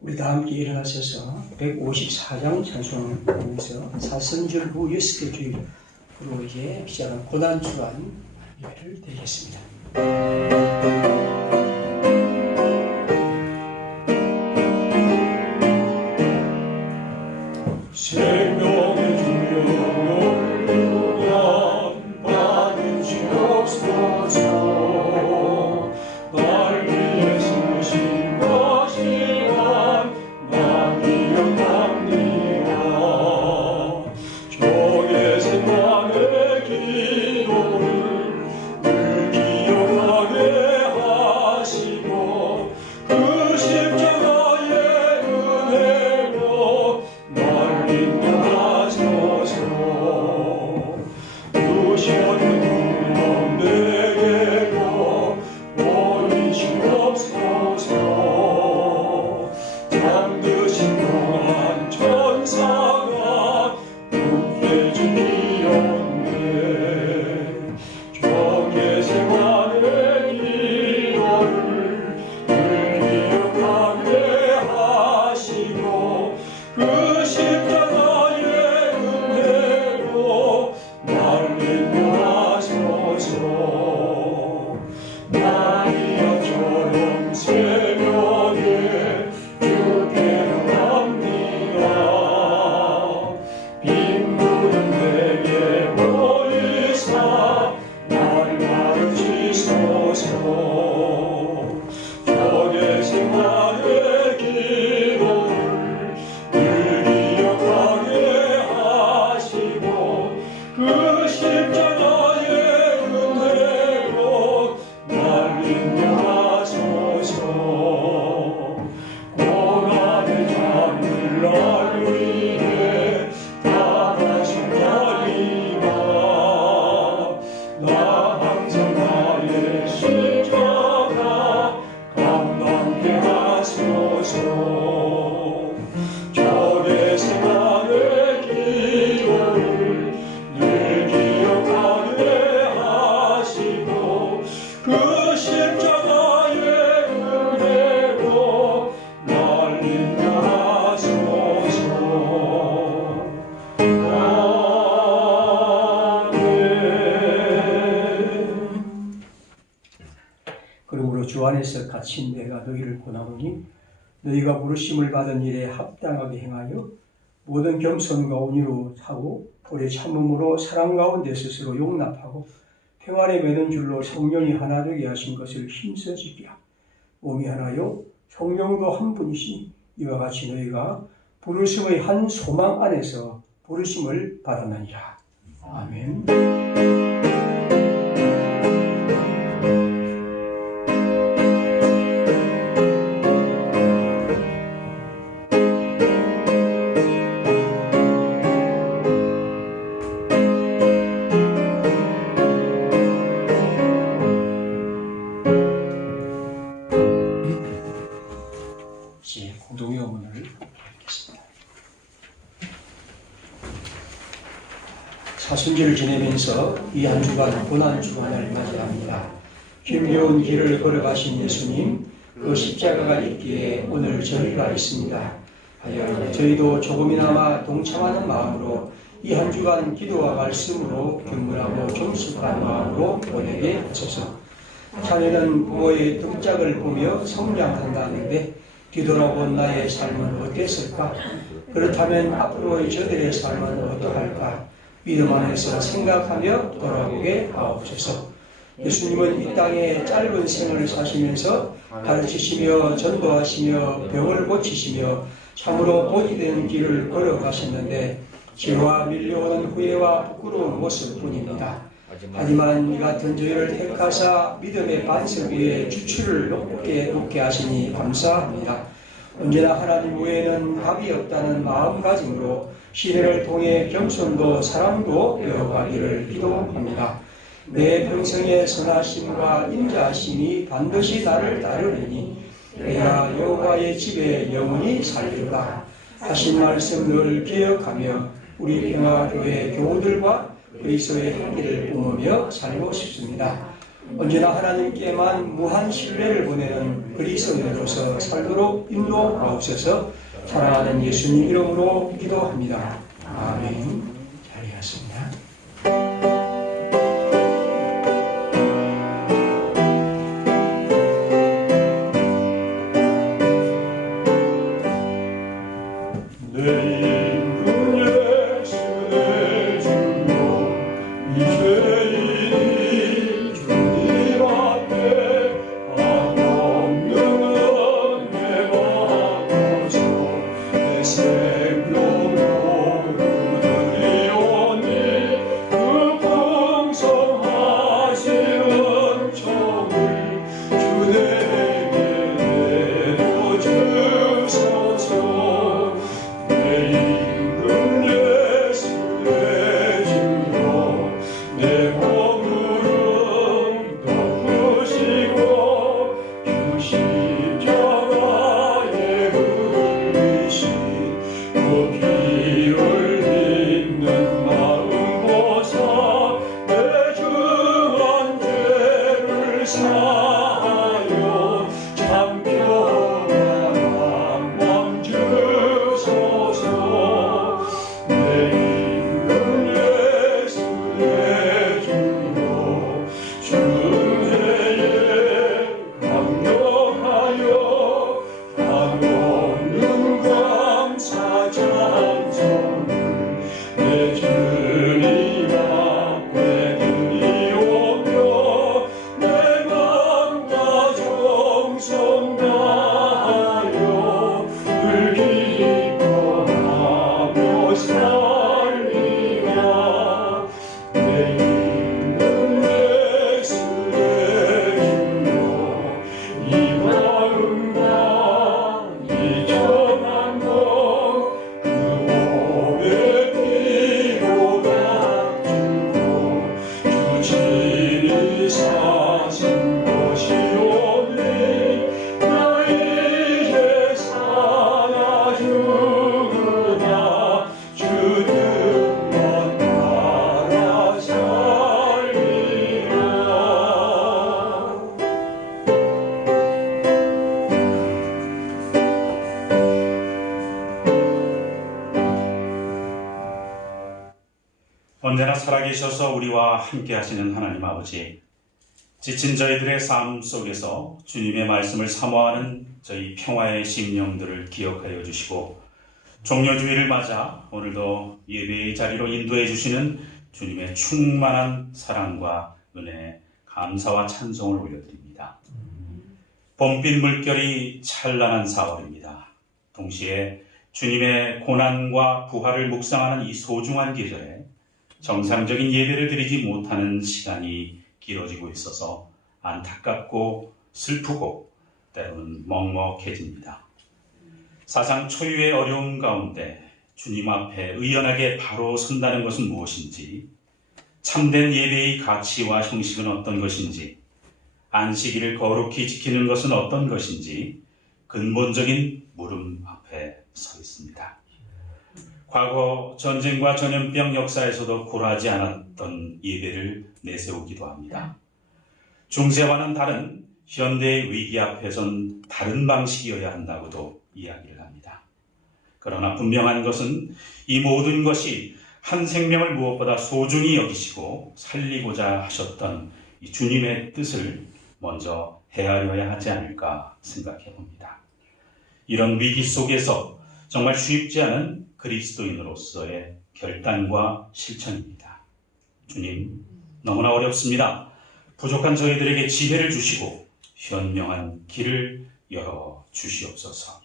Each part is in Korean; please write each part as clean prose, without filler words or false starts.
우리 다 함께 일어나셔서 154장 찬송을 하면서 사선절 후 6대 주일으로 이제 시작한 고난주간 예배를 드리겠습니다. 생명의 주여 놀리면 받으시옵소서. 날 위해 쓰신 것이란 나 기억합니다. 적의 생만의 기도를 늘 기억하게 하시고 그 십자가의 은혜로 날 인도하소서. 두시는 구원 내게로 보이시옵소서. 잠드신 동안 천사가 굳게 지키었네. 적의 생활의 기도를 늘 기억하게 하시고 그 십자가의 은혜로 날 인도하소서. 마리아처럼 새벽에 주께로 갑니다. 빈부는 내게 보이사 날 가르치소서. 적의 생활의 기도를 늘 기억하게 하시고 그 십자가의 은혜로 날 인도하소서. 고난의 잠을 날 위해 당하신 자리가 나 항상 나의 십자가 감당케 하소서. 적의 생활의 기도를 늘 기억하게 하시고 그 십자가의 은혜로 날 인도하소서. 아멘. 그러므로 주 안에서 갇힌 내가 너희를 권하노니 너희가 부르심을 받은 일에 합당하게 행하여 모든 겸손과 온유로 하고 오래 참음으로 사랑 가운데 스스로 용납하고 평안에 매는 줄로 성령이 하나 되게 하신 것을 힘써 지키라. 몸이 하나요 성령도 한 분이시 이와 같이 너희가 부르심의 한 소망 안에서 부르심을 받았느니라. 아멘. 이제 공동의 어문을 읽겠습니다. 사순절을 지내면서 이 한 주간 고난주간을 맞이합니다. 힘겨운 길을 걸어가신 예수님, 그 십자가가 있기에 오늘 저희가 있습니다. 하여 저희도 조금이나마 동참하는 마음으로 이 한 주간 기도와 말씀으로 경건하고 정숙한 마음으로 보내게 하소서. 자녀는 부모의 등짝을 보며 성장한다는데 뒤돌아본 나의 삶은 어땠을까? 그렇다면 앞으로의 저들의 삶은 어떠할까? 믿음 안에서 생각하며 돌아보게 하옵소서. 예수님은 이 땅에 짧은 생을 사시면서 가르치시며 전도하시며 병을 고치시며 참으로 본이 되는 길을 걸어가셨는데 죄와 밀려오는 후회와 부끄러운 모습뿐입니다. 하지만 이 같은 저희를 택하사 믿음의 반석 위에 주추를 높게 하시니 감사합니다. 언제나 하나님 외에는 답이 없다는 마음가짐으로 시대를 통해 겸손도 사랑도 배워가기를 기도합니다. 내 평생의 선하심과 인자하심이 반드시 나를 따르리니 내가 여호와의 집에 영원히 살리라 하신 말씀 늘 기억하며 우리 평화교회 교우들과 그리스도의 향기를 뿜으며 살고 싶습니다. 언제나 하나님께만 무한 신뢰를 보내는 그리스도인으로서 살도록 인도하옵소서. 사랑하는 예수님 이름으로 기도합니다. 아멘. 잘하셨습니다. 언제나 살아계셔서 우리와 함께 하시는 하나님 아버지, 지친 저희들의 삶 속에서 주님의 말씀을 사모하는 저희 평화의 심령들을 기억하여 주시고, 종료주의를 맞아 오늘도 예배의 자리로 인도해 주시는 주님의 충만한 사랑과 은혜에 감사와 찬송을 올려드립니다. 봄빛 물결이 찬란한 4월입니다. 동시에 주님의 고난과 부활을 묵상하는 이 소중한 계절에 정상적인 예배를 드리지 못하는 시간이 길어지고 있어서 안타깝고 슬프고 때로는 먹먹해집니다. 사상 초유의 어려움 가운데 주님 앞에 의연하게 바로 선다는 것은 무엇인지, 참된 예배의 가치와 형식은 어떤 것인지, 안식일을 거룩히 지키는 것은 어떤 것인지 근본적인 물음 앞에 서 있습니다. 과거 전쟁과 전염병 역사에서도 굴하지 않았던 예배를 내세우기도 합니다. 중세와는 다른 현대의 위기 앞에선 다른 방식이어야 한다고도 이야기를 합니다. 그러나 분명한 것은 이 모든 것이 한 생명을 무엇보다 소중히 여기시고 살리고자 하셨던 이 주님의 뜻을 먼저 헤아려야 하지 않을까 생각해 봅니다. 이런 위기 속에서 정말 쉽지 않은 그리스도인으로서의 결단과 실천입니다. 주님, 너무나 어렵습니다. 부족한 저희들에게 지혜를 주시고 현명한 길을 열어 주시옵소서.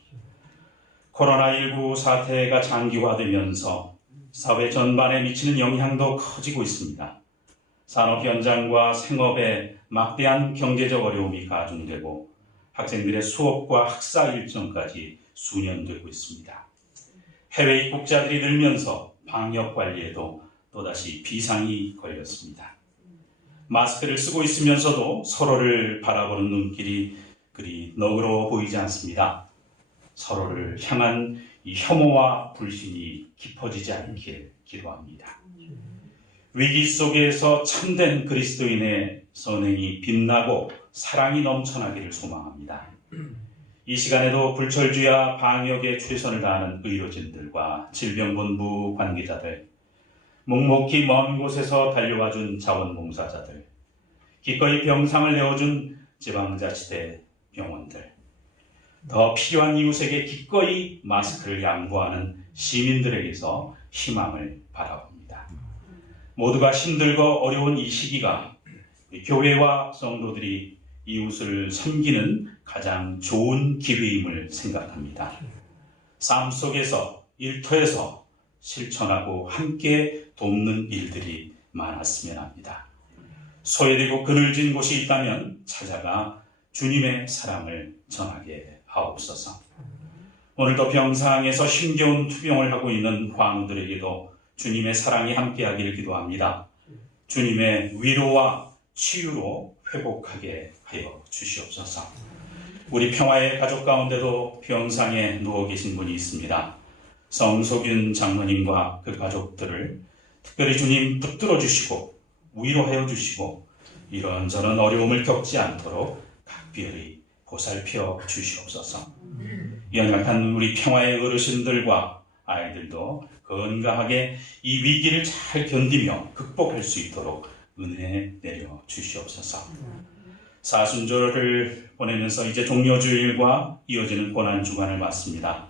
코로나19 사태가 장기화되면서 사회 전반에 미치는 영향도 커지고 있습니다. 산업 현장과 생업에 막대한 경제적 어려움이 가중되고 학생들의 수업과 학사 일정까지 수년되고 있습니다. 해외 입국자들이 늘면서 방역 관리에도 또다시 비상이 걸렸습니다. 마스크를 쓰고 있으면서도 서로를 바라보는 눈길이 그리 너그러워 보이지 않습니다. 서로를 향한 이 혐오와 불신이 깊어지지 않길 기도합니다. 위기 속에서 참된 그리스도인의 선행이 빛나고 사랑이 넘쳐나기를 소망합니다. 이 시간에도 불철주야 방역에 최선을 다하는 의료진들과 질병본부 관계자들, 묵묵히 먼 곳에서 달려와준 자원봉사자들, 기꺼이 병상을 내어준 지방자치대 병원들, 더 필요한 이웃에게 기꺼이 마스크를 양보하는 시민들에게서 희망을 바라봅니다. 모두가 힘들고 어려운 이 시기가 교회와 성도들이 이웃을 섬기는 가장 좋은 기회임을 생각합니다. 삶 속에서, 일터에서 실천하고 함께 돕는 일들이 많았으면 합니다. 소외되고 그늘진 곳이 있다면 찾아가 주님의 사랑을 전하게 하옵소서. 오늘도 병상에서 힘겨운 투병을 하고 있는 환우들에게도 주님의 사랑이 함께하기를 기도합니다. 주님의 위로와 치유로 회복하게 하여 주시옵소서. 우리 평화의 가족 가운데도 병상에 누워 계신 분이 있습니다. 성소균 장로님과 그 가족들을 특별히 주님 붙들어 주시고 위로하여 주시고 이런저런 어려움을 겪지 않도록 각별히 보살펴 주시옵소서. 연약한 우리 평화의 어르신들과 아이들도 건강하게 이 위기를 잘 견디며 극복할 수 있도록 은혜 내려 주시옵소서. 사순절을 보내면서 이제 종려주일과 이어지는 고난주간을 맞습니다.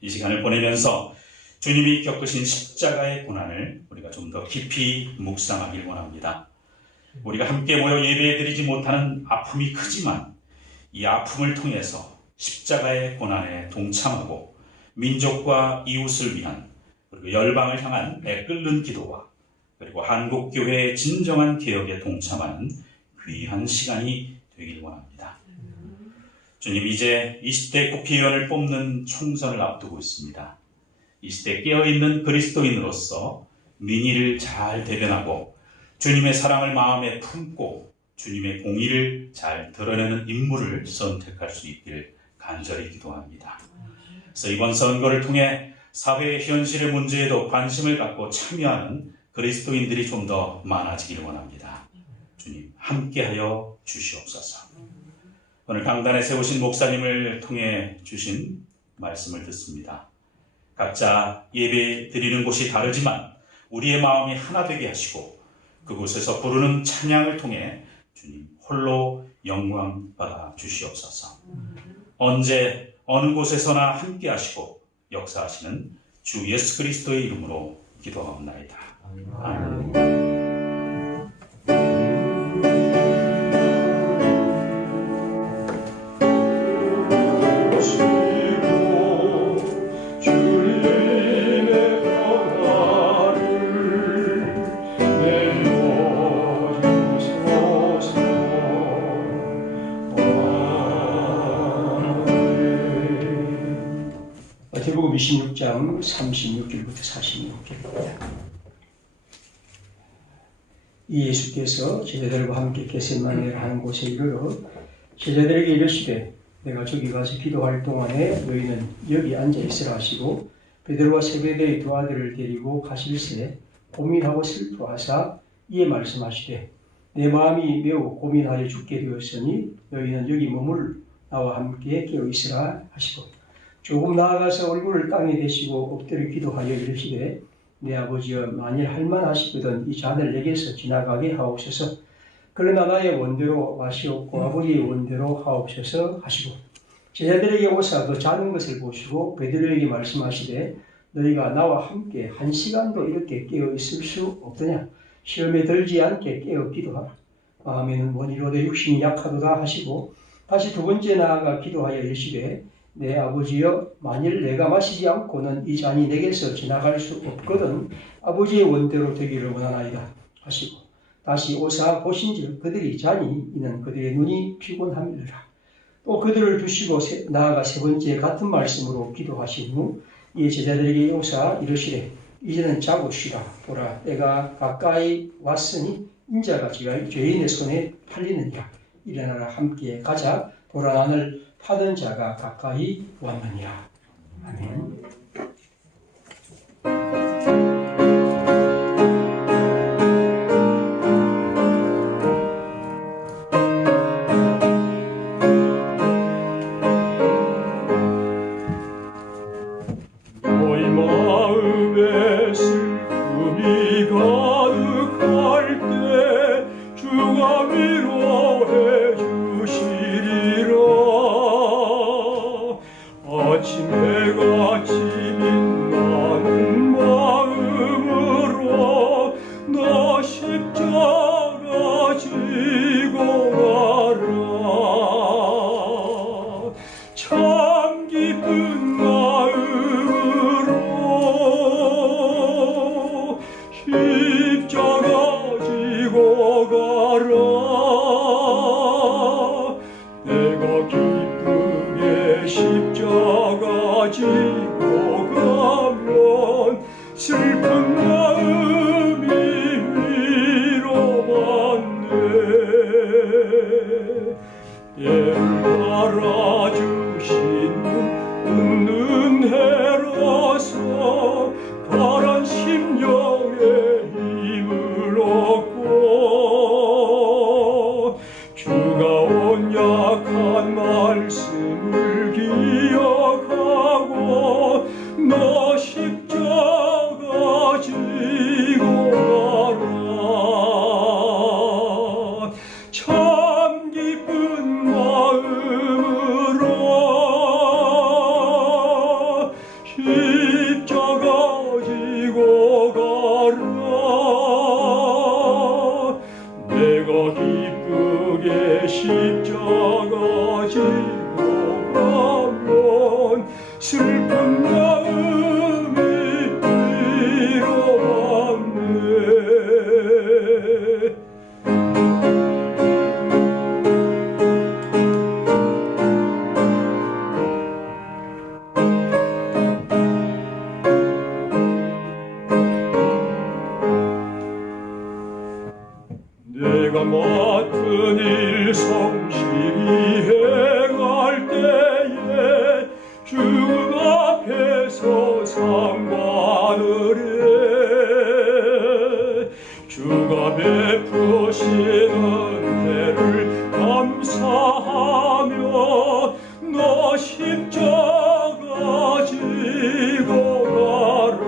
이 시간을 보내면서 주님이 겪으신 십자가의 고난을 우리가 좀 더 깊이 묵상하길 원합니다. 우리가 함께 모여 예배드리지 못하는 아픔이 크지만 이 아픔을 통해서 십자가의 고난에 동참하고 민족과 이웃을 위한 그리고 열방을 향한 애끓는 기도와 그리고 한국교회의 진정한 개혁에 동참하는 귀한 시간이 되길 원합니다. 주님, 이제 20대 국회의원을 뽑는 총선을 앞두고 있습니다. 20대 깨어있는 그리스도인으로서 민의를 잘 대변하고 주님의 사랑을 마음에 품고 주님의 공의를 잘 드러내는 인물을 선택할 수 있길 간절히 기도합니다. 그래서 이번 선거를 통해 사회의 현실의 문제에도 관심을 갖고 참여하는 그리스도인들이 좀 더 많아지기를 원합니다. 주님, 함께하여 주시옵소서. 오늘 강단에 세우신 목사님을 통해 주신 말씀을 듣습니다. 각자 예배 드리는 곳이 다르지만 우리의 마음이 하나 되게 하시고 그곳에서 부르는 찬양을 통해 주님 홀로 영광 받아 주시옵소서. 언제 어느 곳에서나 함께 하시고 역사하시는 주 예수 그리스도의 이름으로 기도하옵나이다. 아멘. 마태복음 26장 36절부터 46절입니다. 이 예수께서 제자들과 함께 겟세마네를 하는 곳에 이르러 제자들에게 이르시되 내가 저기 가서 기도할 동안에 너희는 여기 앉아 있으라 하시고 베드로와 세베대의 두 아들을 데리고 가실새 고민하고 슬퍼하사 이에 말씀하시되 내 마음이 매우 고민하여 죽게 되었으니 너희는 여기 머물 나와 함께 깨어 있으라 하시고 조금 나아가서 얼굴을 땅에 대시고 엎드려 기도하여 이르시되 내 아버지여 만일 할만하시거든 이 잔을 내게서 지나가게 하옵소서. 그러나 나의 원대로 마시옵고 아버지의 원대로 하옵소서 하시고 제자들에게 오사 그 자는 것을 보시고 베드로에게 말씀하시되 너희가 나와 함께 한 시간도 이렇게 깨어 있을 수 없더냐. 시험에 들지 않게 깨어 기도하라. 마음에는 원이로되 육신이 약하도다 하시고 다시 두 번째 나아가 기도하여 이르시되 내 아버지여 만일 내가 마시지 않고는 이 잔이 내게서 지나갈 수 없거든 아버지의 원대로 되기를 원하나이다 하시고 다시 오사 보신즉 그들이 자니 이는 그들의 눈이 피곤함이라. 또 그들을 두시고 나아가 세 번째 같은 말씀으로 기도하신 후 이 제자들에게 오사 이르시되 이제는 자고 쉬라. 보라 때가 가까이 왔으니 인자가 죄인의 손에 팔리느니라. 일어나라 함께 가자. 보라 나를 파던 자가 가까이 왔느니라. 아멘. 때를 알아주시는 웃는 해라서 가란 심령의 힘을 얻고 주가 온 약한 말씀을 기억하고 너 십자가 지고 가라. 참 기쁜 마음으로 십자가 지고 가라. 내가 기쁘게 십자가 지고 가면 슬픈 마음이 위로받네. 내가 맡은 일 성실히 행할 때에 주님 앞에서 상 받으리. 주가 베푸시는 은혜를 감사하며 너 십자가 지고 가라.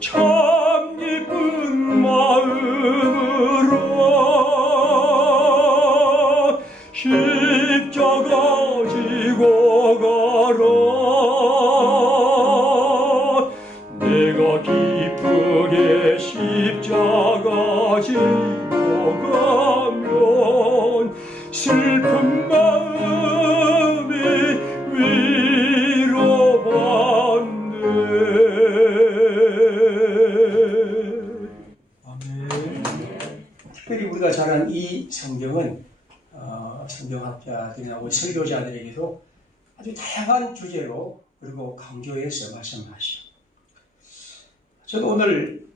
참 기쁜 마음으로 십자가 지고 가라. 내가 기쁘게 십자가 지고 가면 슬픈 마음이 위로받네. 아멘. 특별히 우리가 잘 아는 이 성경은 성경학자들이나 설교자들에게도 아주 다양한 주제로 그리고 강조해서 말씀하시죠. 저는 오늘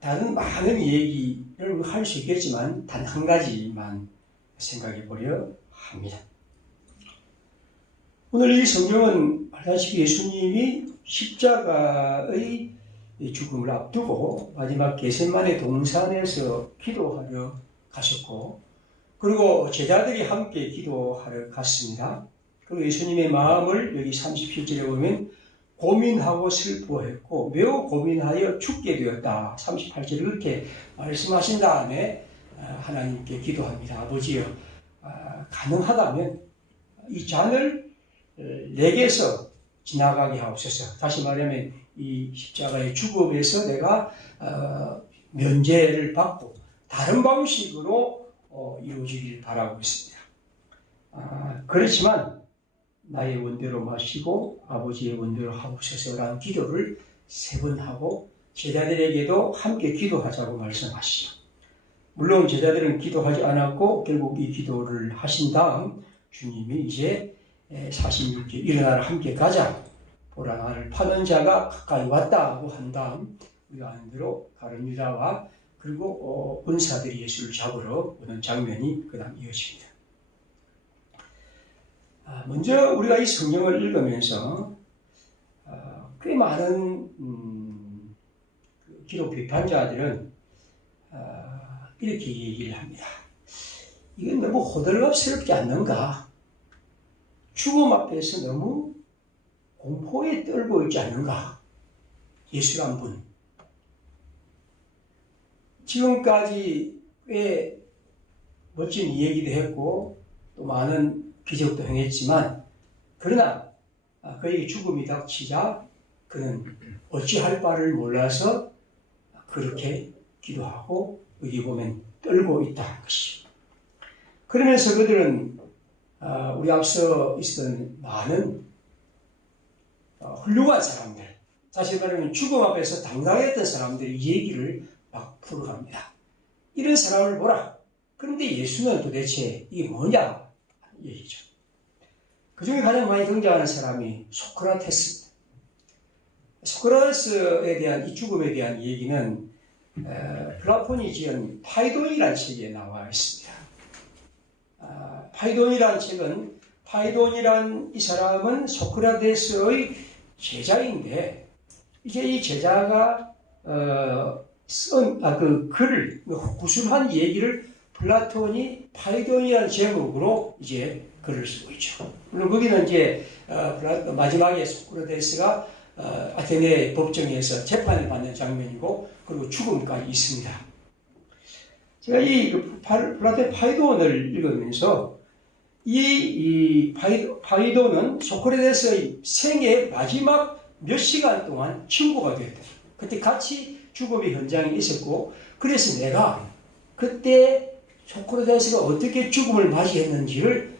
다른 많은 얘기를 할 수 있겠지만 단 한 가지만 생각해 보려 합니다. 오늘 이 성경은 알다시피 예수님이 십자가의 죽음을 앞두고 마지막 겟세마네 동산에서 기도하러 가셨고, 그리고 제자들이 함께 기도하러 갔습니다. 그리고 예수님의 마음을 여기 37절에 보면 고민하고 슬퍼했고 매우 고민하여 죽게 되었다. 38절에 그렇게 말씀하신 다음에 하나님께 기도합니다. 아버지여, 가능하다면 이 잔을 내게서 지나가게 하옵소서. 다시 말하면 이 십자가의 죽음에서 내가 면제를 받고 다른 방식으로 이루어지길 바라고 있습니다. 그렇지만 나의 원대로 마시고 아버지의 원대로 하옵소서라는 기도를 3번 하고 제자들에게도 함께 기도하자고 말씀하시죠. 물론 제자들은 기도하지 않았고 결국 이 기도를 하신 다음 주님이 이제 46절 일어나라 함께 가자, 보라 나를 파는 자가 가까이 왔다고 한 다음 우리가 아는 대로 가룟 유다와 그리고 군사들이 예수를 잡으러 오는 장면이 그 다음 이어집니다. 먼저 우리가 이 성경을 읽으면서 꽤 많은 기독 비판자들은 이렇게 얘기를 합니다. 이건 너무 호들갑스럽지 않는가? 죽음 앞에서 너무 공포에 떨고 있지 않는가? 예수란 분. 지금까지 꽤 멋진 이야기도 했고 또 많은 기적도 행했지만, 그러나 그에게 죽음이 닥치자 그는 어찌할 바를 몰라서 그렇게 기도하고 여기 보면 떨고 있다는 것이죠. 그러면서 그들은 우리 앞서 있었던 많은 훌륭한 사람들, 사실 말하면 죽음 앞에서 당당했던 사람들의 얘기를 막 풀어갑니다. 이런 사람을 보라. 그런데 예수는 도대체 이게 뭐냐? 얘기죠. 그 중에 가장 많이 등장하는 사람이 소크라테스입니다. 소크라테스에 대한 이 죽음에 대한 얘기는 플라톤이 지은 파이돈이라는 책에 나와 있습니다. 파이돈이라는 책은 파이돈이란 이 사람은 소크라테스의 제자인데 이제 이 제자가 쓴 그 글을 구술한 얘기를 플라톤이 파이돈이라는 제목으로 이제 글을 쓰고 있죠. 물론 거기는 이제 마지막에 소크라테스가 아테네 법정에서 재판을 받는 장면이고 그리고 죽음까지 있습니다. 제가 이 플라톤의 파이돈을 읽으면서 이 파이돈은 소크라테스의 생애 마지막 몇 시간 동안 친구가 되었다. 그때 같이 죽음의 현장에 있었고 그래서 내가 그때 소크라테스가 어떻게 죽음을 맞이했는지를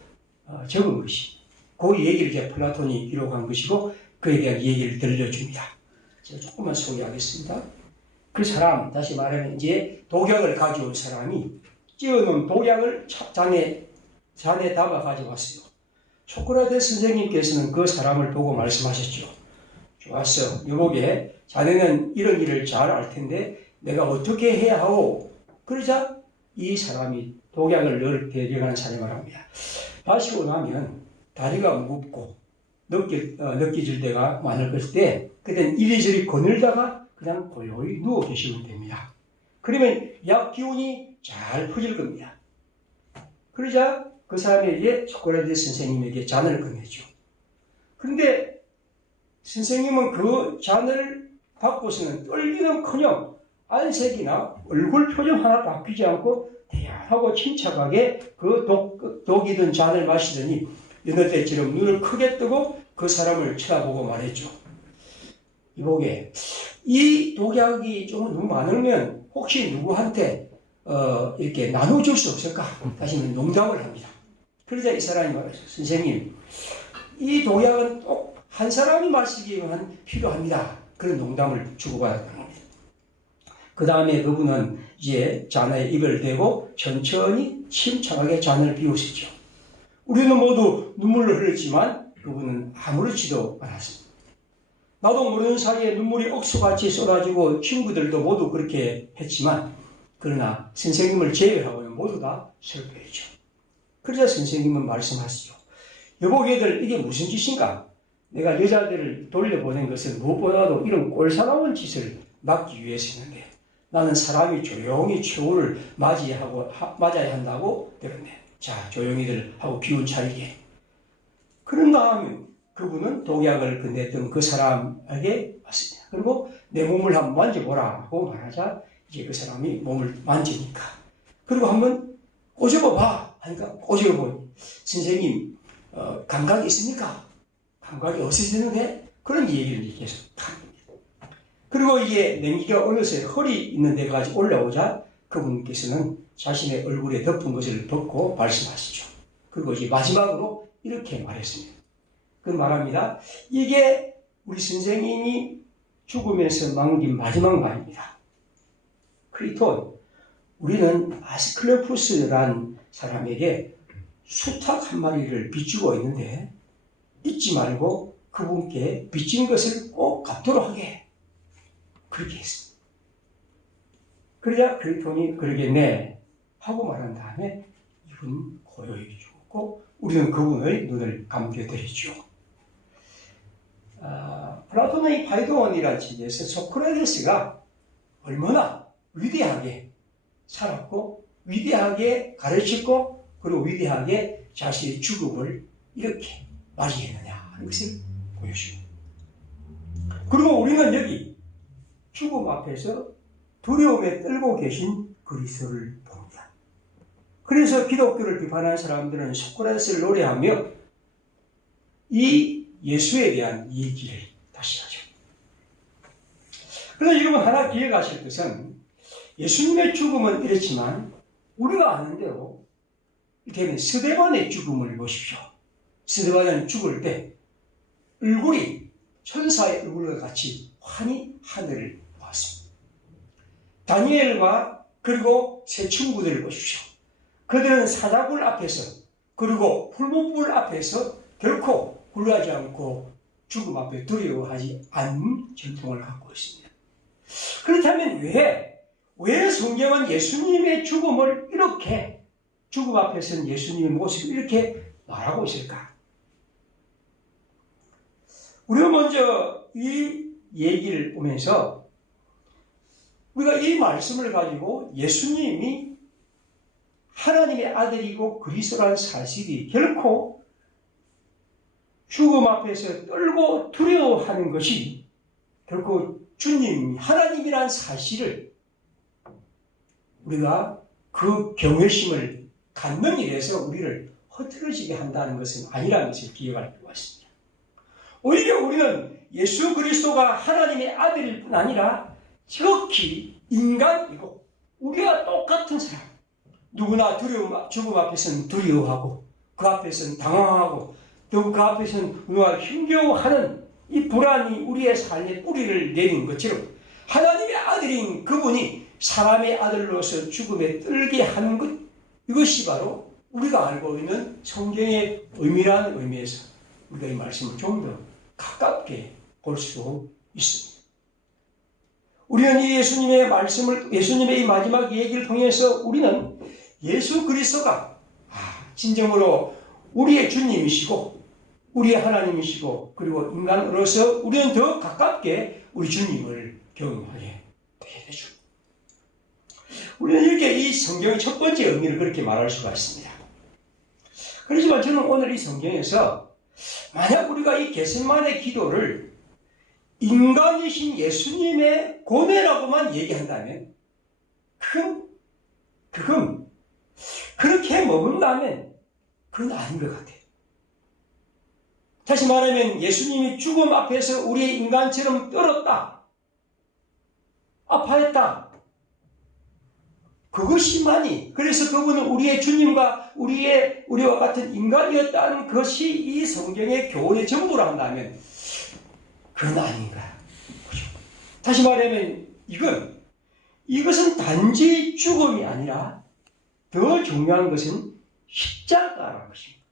적은 것이 그 얘기를 이제 플라톤이 기록한 것이고 그에 대한 얘기를 들려줍니다. 제가 조금만 소개하겠습니다. 그 사람, 다시 말하면 이제 독약을 가져온 사람이 찌어놓은 독약을 잔에 담아 가져왔어요. 소크라테스 선생님께서는 그 사람을 보고 말씀하셨죠. 좋았어. 여보게 자네는 이런 일을 잘 알 텐데 내가 어떻게 해야 하오? 그러자 이 사람이 독약을 너를 데려가는 사람을 합니다. 마시고 나면 다리가 무겁고 느껴질 때가 많을 것일 때 그때는 이리저리 거늘다가 그냥 고요히 누워 계시면 됩니다. 그러면 약 기운이 잘 퍼질 겁니다. 그러자 그 사람에게 소크라테스 선생님에게 잔을 건네죠. 그런데 선생님은 그 잔을 받고서는 떨기는커녕 안색이나 얼굴 표정 하나 바뀌지 않고 대야하고 침착하게 그 독이 든 잔을 마시더니 여느 때처럼 눈을 크게 뜨고 그 사람을 쳐다보고 말했죠. 이보게 이 독약이 좀 너무 많으면 혹시 누구한테 이렇게 나눠줄 수 없을까? 다시 농담을 합니다. 그러자 이 사람이 말했어요. 선생님, 이 독약은 꼭 한 사람이 마시기만 필요합니다. 그런 농담을 주고받았다는 겁니다. 그 다음에 그분은 이제 잔에 입을 대고 천천히 침착하게 잔을 비우시죠. 우리는 모두 눈물을 흘렸지만 그분은 아무렇지도 않았습니다. 나도 모르는 사이에 눈물이 억수같이 쏟아지고 친구들도 모두 그렇게 했지만 그러나 선생님을 제외하고는 모두 다 슬퍼했죠. 그러자 선생님은 말씀하시죠. 여보게들 이게 무슨 짓인가? 내가 여자들을 돌려보낸 것은 무엇보다도 이런 꼴사나운 짓을 막기 위해서였는데 나는 사람이 조용히 최후를 맞아야 한다고 들었네. 자, 조용히들 하고 기운 차리게. 그런 다음에 그분은 독약을 건넸던 그 사람에게 왔습니다. 그리고 내 몸을 한번 만져보라 하고 말하자 이제 그 사람이 몸을 만지니까 그리고 한번 꼬집어봐 하니까 꼬집어보니 선생님 감각이 있습니까? 감각이 없으시는데 그런 얘기를 계속 합니다. 그리고 이게 냉기가 어느새 허리 있는 데까지 올라오자 그분께서는 자신의 얼굴에 덮은 것을 벗고 말씀하시죠. 그리고 이제 마지막으로 이렇게 말했습니다. 그 말합니다. 이게 우리 선생님이 죽으면서 남긴 마지막 말입니다. 크리톤, 우리는 아스클레푸스라는 사람에게 수탉 한 마리를 빚주고 있는데 잊지 말고 그분께 빚진 것을 꼭 갚도록 하게. 그렇게 했습니다. 그러자 크리톤이 그러겠네 하고 말한 다음에 이분 고요히 죽었고 우리는 그분의 눈을 감겨드리죠. 플라톤의 파이돈이라는 책에서 소크라테스가 얼마나 위대하게 살았고 위대하게 가르쳤고 그리고 위대하게 자신의 죽음을 이렇게 맞이했느냐 하는 것을 보여줍니다. 그리고 우리는 여기 죽음 앞에서 두려움에 떨고 계신 그리스도를 봅니다. 그래서 기독교를 비판하는 사람들은 소크라테스를 노래하며 이 예수에 대한 얘기를 다시 하죠. 그래서 여러분 하나 기억하실 것은 예수님의 죽음은 이렇지만 우리가 아는 대로 이렇게 스데반의 죽음을 보십시오. 스데반은 죽을 때 얼굴이 천사의 얼굴과 같이 환히 하늘을 보았습니다. 다니엘과 그리고 세 친구들을 보십시오. 그들은 사자굴 앞에서 그리고 풀무불 앞에서 결코 굴하지 않고 죽음 앞에 두려워하지 않는 전통을 갖고 있습니다. 그렇다면 왜 왜 성경은 예수님의 죽음을 이렇게, 죽음 앞에서는 예수님의 모습을 이렇게 말하고 있을까? 우리가 먼저 이 얘기를 보면서 우리가 이 말씀을 가지고 예수님이 하나님의 아들이고 그리스도라는 사실이 결코 죽음 앞에서 떨고 두려워하는 것이 결코 주님, 하나님이라는 사실을 우리가 그 경외심을 갖는 일에서 우리를 흐트러지게 한다는 것은 아니라는 것을 기억할 필요가 있습니다. 오히려 우리는 예수 그리스도가 하나님의 아들일 뿐 아니라 지극히 인간이고 우리와 똑같은 사람, 누구나 죽음 앞에서는 두려워하고 그 앞에서는 당황하고 또 그 앞에서는 우리가 힘겨워하는 이 불안이 우리의 삶에 뿌리를 내린 것처럼 하나님의 아들인 그분이 사람의 아들로서 죽음에 떨게 하는 것, 이것이 바로 우리가 알고 있는 성경의 의미라는 의미에서 우리가 이 말씀을 좀 더 가깝게 볼 수 있습니다. 우리는 이 예수님의 말씀을, 예수님의 이 마지막 얘기를 통해서 우리는 예수 그리스도가 진정으로 우리의 주님이시고 우리의 하나님이시고 그리고 인간으로서 우리는 더 가깝게 우리 주님을 경험하게 되게 되죠. 우리는 이렇게 이 성경의 첫 번째 의미를 그렇게 말할 수가 있습니다. 그렇지만 저는 오늘 이 성경에서 만약 우리가 이 겟세마네 기도를 인간이신 예수님의 고뇌라고만 얘기한다면 그건 그렇게 먹은다면 그건 아닌 것 같아요. 다시 말하면 예수님이 죽음 앞에서 우리의 인간처럼 떨었다, 아파했다, 그것이만이, 그래서 그분은 우리의 주님과 우리와 같은 인간이었다는 것이 이 성경의 교훈의 전부라 한다면 그건 아닌가. 다시 말하면 이것은 단지 죽음이 아니라 더 중요한 것은 십자가라는 것입니다.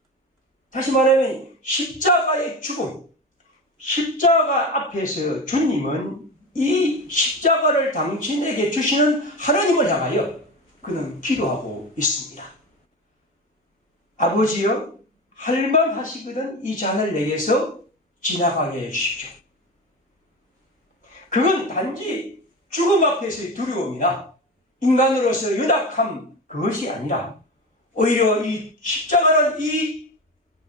다시 말하면 십자가의 죽음, 십자가 앞에서 주님은 이 십자가를 당신에게 주시는 하나님을 향하여 그는 기도하고 있습니다. 아버지여, 할만하시거든 이 잔을 내게서 지나가게 해주십시오. 그건 단지 죽음 앞에서의 두려움이나 인간으로서 연약함, 그것이 아니라 오히려 이 십자가라는 이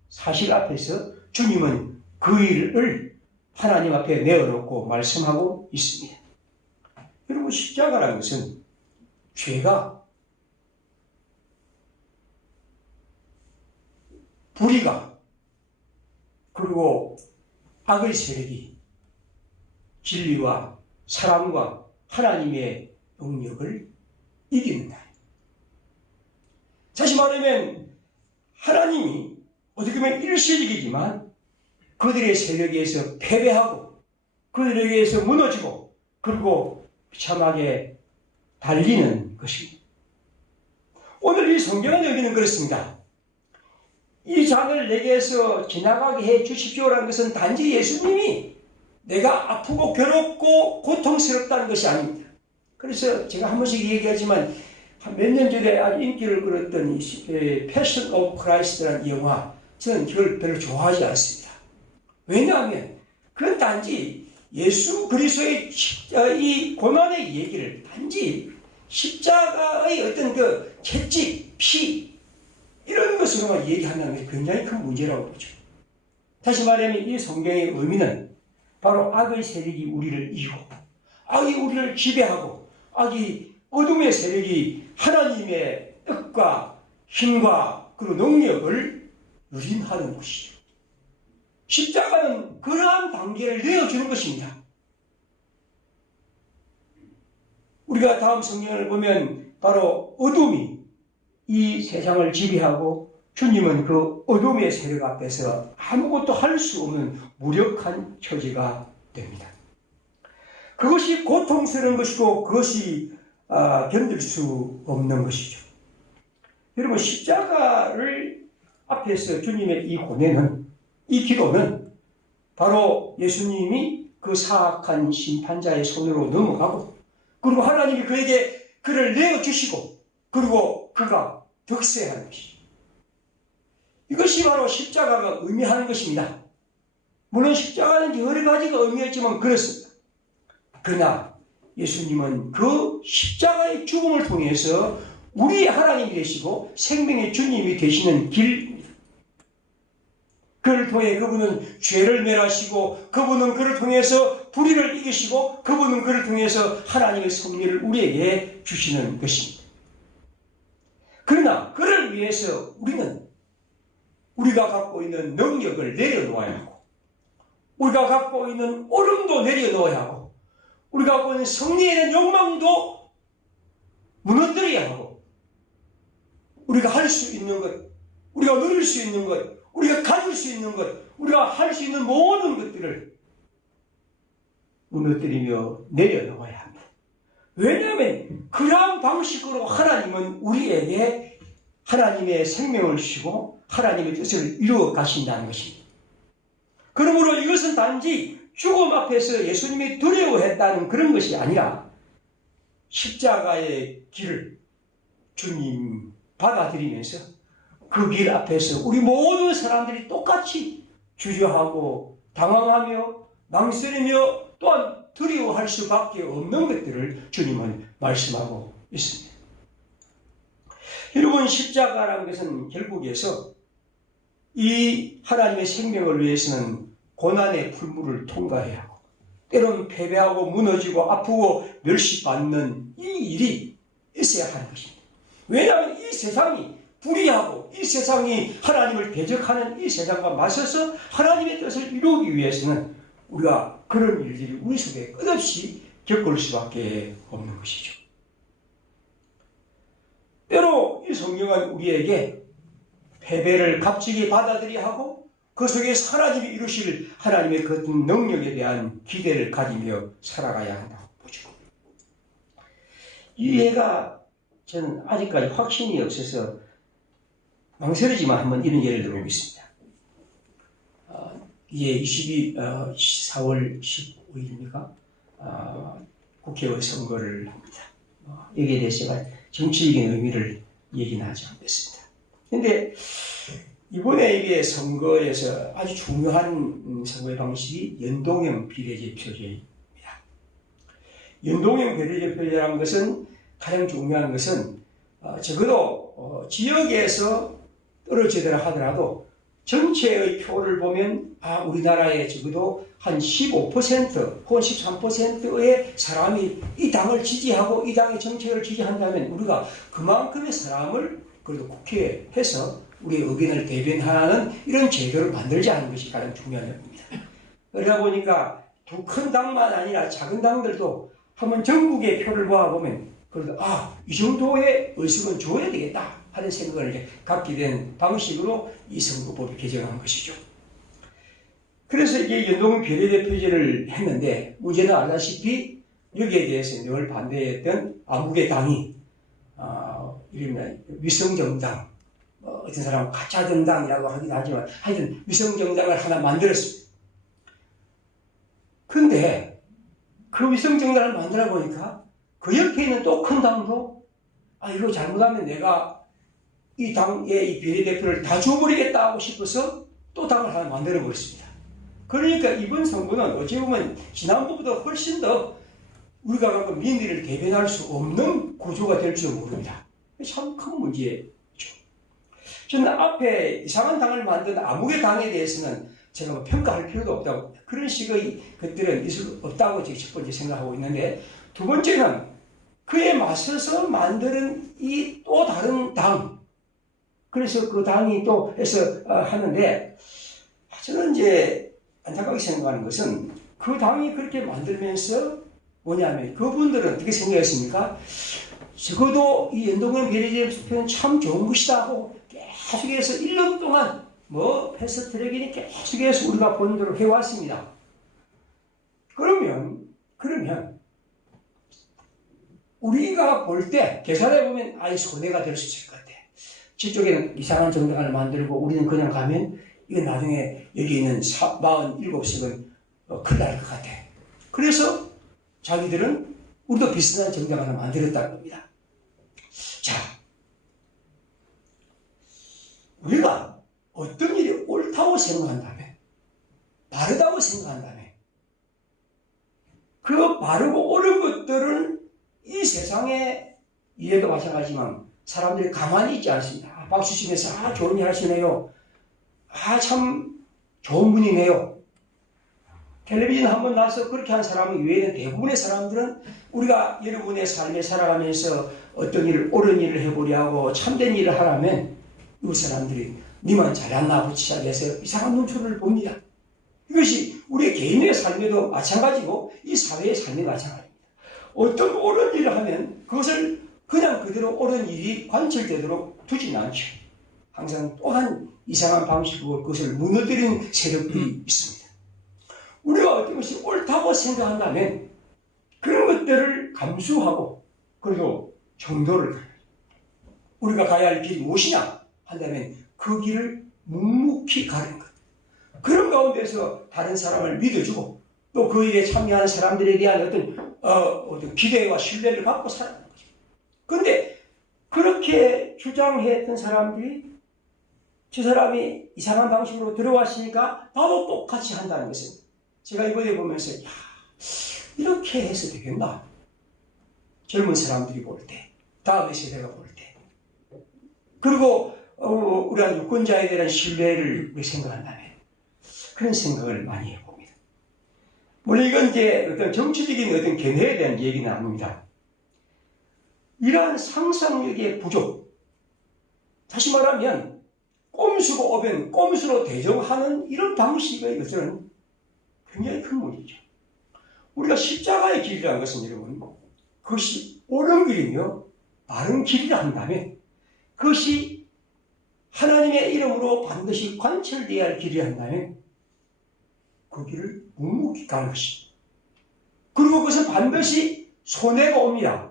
사실 앞에서 주님은 그 일을 하나님 앞에 내어놓고 말씀하고 있습니다. 여러분, 십자가라는 것은 죄가, 불의가, 그리고 악의 세력이 진리와 사랑과 하나님의 영역을 이기는다. 다시 말하면 하나님이 어떻게 보면 일시적이지만 그들의 세력에 의해서 패배하고 그들에게 의해서 무너지고 그리고 비참하게 달리는 것입니다. 오늘 이 성경은 여기는 그렇습니다. 이 잔을 내게서 지나가게 해 주십시오라는 것은 단지 예수님이 내가 아프고 괴롭고 고통스럽다는 것이 아닙니다. 그래서 제가 한 번씩 얘기하지만 몇 년 전에 아주 인기를 끌었던 패션 오브 크라이스트라는 영화, 저는 그걸 별로 좋아하지 않습니다. 왜냐하면 그건 단지 예수 그리스도의 이 고난의 얘기를 단지 십자가의 어떤 그 채찍, 피 이런 것으로만 얘기한다는 것이 굉장히 큰 문제라고 보죠. 다시 말하면 이 성경의 의미는 바로 악의 세력이 우리를 이기고 악이 우리를 지배하고 악이 어둠의 세력이 하나님의 뜻과 힘과 그리고 능력을 유린하는 것이죠. 십자가는 그러한 단계를 내어주는 것입니다. 우리가 다음 성경을 보면 바로 어둠이 이 세상을 지배하고 주님은 그 어둠의 세력 앞에서 아무것도 할 수 없는 무력한 처지가 됩니다. 그것이 고통스러운 것이고 그것이 견딜 수 없는 것이죠. 여러분, 십자가를 앞에서 주님의 이 고뇌는, 이 기도는 바로 예수님이 그 사악한 심판자의 손으로 넘어가고 그리고 하나님이 그에게 그를 내어주시고 그리고 그가 득세하는 것이죠. 이것이 바로 십자가가 의미하는 것입니다. 물론 십자가는 여러 가지가 의미했지만 그렇습니다. 그러나 예수님은 그 십자가의 죽음을 통해서 우리의 하나님이 되시고 생명의 주님이 되시는 길입니다. 그를 통해 그분은 죄를 멸하시고 그분은 그를 통해서 불의를 이기시고 그분은 그를 통해서 하나님의 섭리를 우리에게 주시는 것입니다. 그러나 그를 위해서 우리는 우리가 갖고 있는 능력을 내려놓아야 하고 우리가 갖고 있는 오름도 내려놓아야 하고 우리가 갖고 있는 승리에 대한 욕망도 무너뜨려야 하고 우리가 할 수 있는 것, 우리가 누릴 수 있는 것, 우리가 가질 수 있는 것, 우리가 할 수 있는 모든 것들을 무너뜨리며 내려놓아야 합니다. 왜냐하면 그러한 방식으로 하나님은 우리에게 하나님의 생명을 주시고 하나님의 뜻을 이루어 가신다는 것입니다. 그러므로 이것은 단지 죽음 앞에서 예수님이 두려워했다는 그런 것이 아니라 십자가의 길을 주님 받아들이면서 그 길 앞에서 우리 모든 사람들이 똑같이 주저하고 당황하며 망설이며 또한 두려워할 수밖에 없는 것들을 주님은 말씀하고 있습니다. 여러분, 십자가라는 것은 결국에서 이 하나님의 생명을 위해서는 고난의 풀무를 통과해야 하고 때로는 패배하고 무너지고 아프고 멸시받는 이 일이 있어야 하는 것입니다. 왜냐하면 이 세상이 불의하고 이 세상이 하나님을 대적하는 이 세상과 맞서서 하나님의 뜻을 이루기 위해서는 우리가 그런 일들이 우리 속에 끝없이 겪을 수밖에 없는 것이죠. 때로 이 성경은 우리에게 패배를 값지게 받아들여야 하고 그 속에서 하나님이 이루실 하나님의 그 능력에 대한 기대를 가지며 살아가야 한다고 보죠. 이 예가 저는 아직까지 확신이 없어서 망설이지만 한번 이런 예를 들어보겠습니다. 이게 4월 15일입니까? 국회의원 선거를 합니다. 여기에 대해서 제가 정치적인 의미를 얘기는 하지 않겠습니다. 그런데 이번에 이게 선거에서 아주 중요한 선거의 방식이 연동형 비례대표제입니다. 연동형 비례대표제라는 것은 가장 중요한 것은 적어도 지역에서 떨어지더라 하더라도 전체의 표를 보면 우리나라에 적어도 한 15% 혹은 13%의 사람이 이 당을 지지하고 이 당의 정책을 지지한다면 우리가 그만큼의 사람을 그래도 국회에 해서 우리의 의견을 대변하는 이런 제도를 만들자는 것이 가장 중요한 겁니다. 그러다 보니까 두 큰 당만 아니라 작은 당들도 한번 전국의 표를 모아보면 그래도 이 정도의 의석은 줘야 되겠다 하는 생각을 이제 갖게 된 방식으로 이 선거법이 개정한 것이죠. 그래서 이게 연동 비례대표제를 했는데 문제는 알다시피 여기에 대해서 늘 반대했던 암흑의 당이 이름이 위성정당, 어떤 사람은 가짜정당이라고 하기도 하지만 하여튼 위성정당을 하나 만들었습니다. 그런데 그 위성정당을 만들어 보니까 그 옆에 있는 또 큰 당도 이거 잘못하면 내가 이 당의 이 비례대표를 다 줘버리겠다 하고 싶어서 또 당을 하나 만들어 버렸습니다. 그러니까 이번 선거는 어찌 보면 지난번보다 훨씬 더 우리가 갖고 민의를 대변할 수 없는 구조가 될 줄 모릅니다. 참 큰 문제죠. 저는 앞에 이상한 당을 만든 암흑의 당에 대해서는 제가 뭐 평가할 필요도 없다고, 그런 식의 것들은 있을 없다고 제가 첫 번째 생각하고 있는데, 두 번째는 그에 맞서서 만드는 이 또 다른 당, 그래서 그 당이 또 해서 하는데, 저는 이제 안타깝게 생각하는 것은 그 당이 그렇게 만들면서 뭐냐면 그분들은 어떻게 생각했습니까? 적어도 이 연동형 비례대표는 참 좋은 것이다 하고 계속해서 1년 동안 패스트트랙이니 계속해서 우리가 본 대로 해왔습니다. 그러면 우리가 볼 때 계산해 보면 손해가 될 수 있을 것 같아. 저쪽에는 이상한 정당을 만들고 우리는 그냥 가면 이건 나중에 여기 있는 47석은 큰일 날 것 같아. 그래서 자기들은 우리도 비슷한 정당 하나 만들었다는 겁니다. 우리가 어떤 일이 옳다고 생각한다면, 바르다고 생각한다면, 그 바르고 옳은 것들은 이 세상에 이래도 마찬가지지만 사람들이 가만히 있지 않습니다. 박수 치면서 좋은 일 하시네요. 참 좋은 분이네요. 텔레비전 한번 나와서 그렇게 한 사람 외에는 대부분의 사람들은 우리가 여러분의 삶에 살아가면서 어떤 일을 옳은 일을 해보려 하고 참된 일을 하라면 이 사람들이 니만 잘났나 시작해서 이상한 눈초리를 봅니다. 이것이 우리 개인의 삶에도 마찬가지고 이 사회의 삶에 마찬가지입니다. 어떤 옳은 일을 하면 그것을 그냥 그대로 옳은 일이 관철되도록 두지는 않죠. 항상 또한 이상한 방식으로 그것을 무너뜨리는 세력들이 있습니다. 우리가 어떤 것이 옳다고 생각한다면 그런 것들을 감수하고 그리고 정도를 가요. 우리가 가야 할 길이 무엇이냐 한다면 그 길을 묵묵히 가는 것. 그런 가운데서 다른 사람을 믿어주고 또 그 일에 참여하는 사람들에 대한 어떤 기대와 신뢰를 갖고 살아가는 거죠. 그런데 그렇게 주장했던 사람들이 저 사람이 이상한 방식으로 들어왔으니까 나도 똑같이 한다는 것은 제가 이번에 보면서 이렇게 해서 되겠나? 젊은 사람들이 볼 때, 다음의 세대가 볼 때, 그리고 우리가 유권자에 대한 신뢰를 생각한다면 그런 생각을 많이 해봅니다. 물론 이건 이제 어떤 정치적인 어떤 견해에 대한 얘기는 아닙니다. 이러한 상상력의 부족, 다시 말하면 꼼수고 오변, 꼼수로 대정하는 이런 방식의 것들은 굉장히 큰 문제죠. 우리가 십자가의 길이라는 것은 여러분, 그것이 옳은 길이며 바른 길이라 한다면 그것이 하나님의 이름으로 반드시 관철되어야 할 길이라 한다면 그 길을 묵묵히 가는 것이. 그리고 그것은 반드시 손해가 옵니다.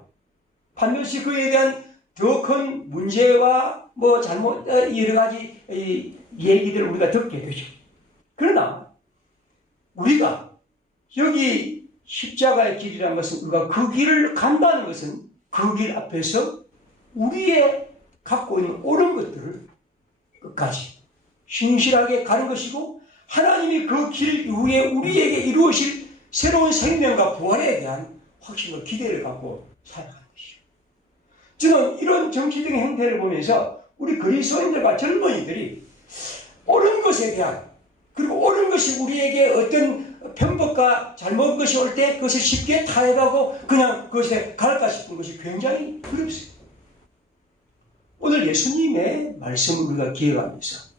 반드시 그에 대한 더 큰 문제와 잘못 여러 가지 얘기들을 우리가 듣게 되죠. 그러나 우리가 여기 십자가의 길이라는 것은 우리가 그 길을 간다는 것은 그 길 앞에서 우리의 갖고 있는 옳은 것들을 끝까지 신실하게 가는 것이고 하나님이 그 길 이후에 우리에게 이루어질 새로운 생명과 부활에 대한 확신과 기대를 갖고 살아가는 것이죠. 저는 이런 정치적인 행태를 보면서 우리 그리스도인들과 젊은이들이 옳은 것에 대한 그리고 옳은 것이 우리에게 어떤 편법과 잘못된 것이 올 때 그것을 쉽게 타협하고 그냥 그것에 갈까 싶은 것이 굉장히 어렵습니다. 오늘 예수님의 말씀을 우리가 기억하면서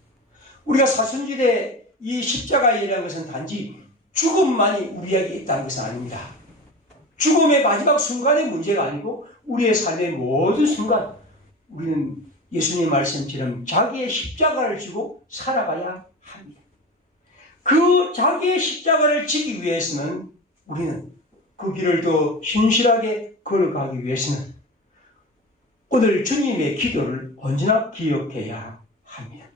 우리가 사순절에 이 십자가이라는 것은 단지 죽음만이 우리에게 있다는 것은 아닙니다. 죽음의 마지막 순간의 문제가 아니고 우리의 삶의 모든 순간 우리는 예수님 말씀처럼 자기의 십자가를 지고 살아가야 합니다. 그 자기의 십자가를 지기 위해서는 우리는 그 길을 더 신실하게 걸어가기 위해서는 오늘 주님의 기도를 언제나 기억해야 합니다.